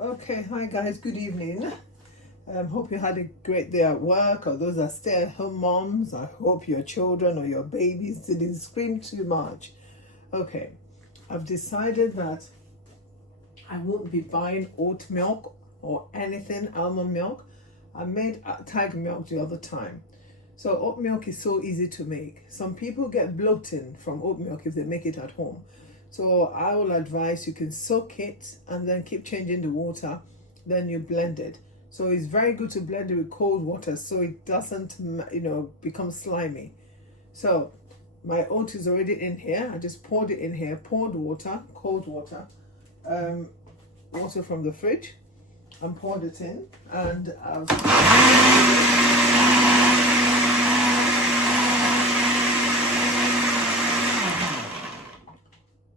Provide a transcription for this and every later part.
Okay, hi guys, good evening. Hope you had a great day at work, or those are stay-at-home moms. I hope your children or your babies didn't scream too much. Okay, I've decided that I won't be buying oat milk or anything almond milk. I made tiger milk the other time. So oat milk is so easy to make. Some people get bloating from oat milk if they make it at home. So I will advise you can soak it and then keep changing the water, then you blend it. So it's very good to blend it with cold water so it doesn't, become slimy. So my oat is already in here. I just poured it in here, poured water, cold water, water from the fridge, and poured it in. And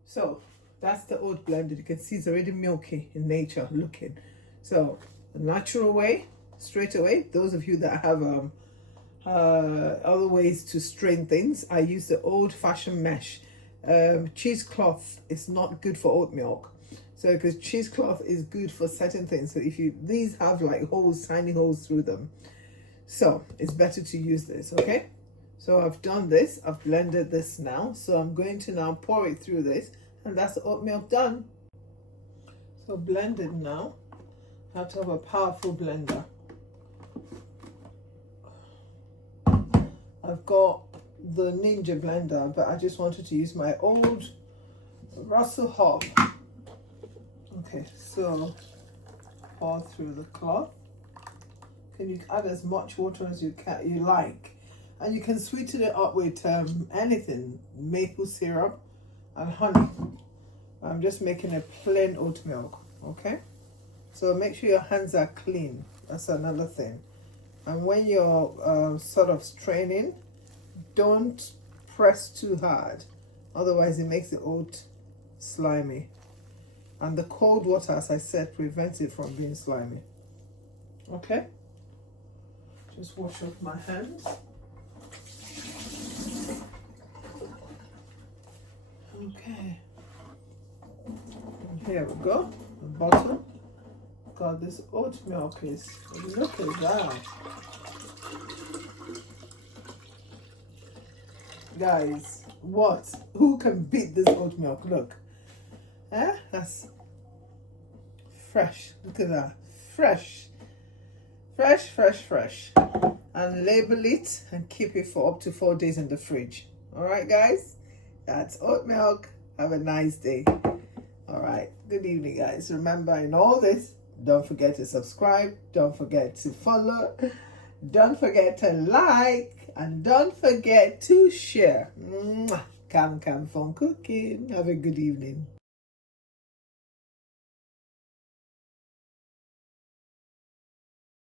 so that's the oat blended. You can see it's already milky in nature looking. So the natural way, straight away, those of you that have other ways to strain things, I use the old-fashioned mesh. Cheesecloth is not good for oat milk. So because cheesecloth is good for certain things. So if these have like holes, tiny holes through them. So it's better to use this, okay? So I've done this, I've blended this now. So I'm going to now pour it through this, and that's the oat milk done. So blended now. I have to have a powerful blender. I've got the Ninja blender, but I just wanted to use my old Russell Hobb. Okay, so pour through the cloth. Can you add as much water as you like? And you can sweeten it up with anything, maple syrup and honey. I'm just making a plain oat milk, okay? So make sure your hands are clean. That's another thing. And when you're sort of straining, don't press too hard. Otherwise, it makes the oat slimy. And the cold water, as I said, prevents it from being slimy. Okay? Just wash off my hands. Okay. And here we go. The bottom. God, this oat milk is, look at that. Guys, what? Who can beat this oat milk? Look. That's fresh. Look at that. Fresh. Fresh, fresh, fresh. And label it and keep it for up to 4 days in the fridge. All right, guys? That's oat milk. Have a nice day. All right. Good evening, guys. Remember, in all this, don't forget to subscribe. Don't forget to follow. Don't forget to like. And don't forget to share. Come, fun cooking. Have a good evening.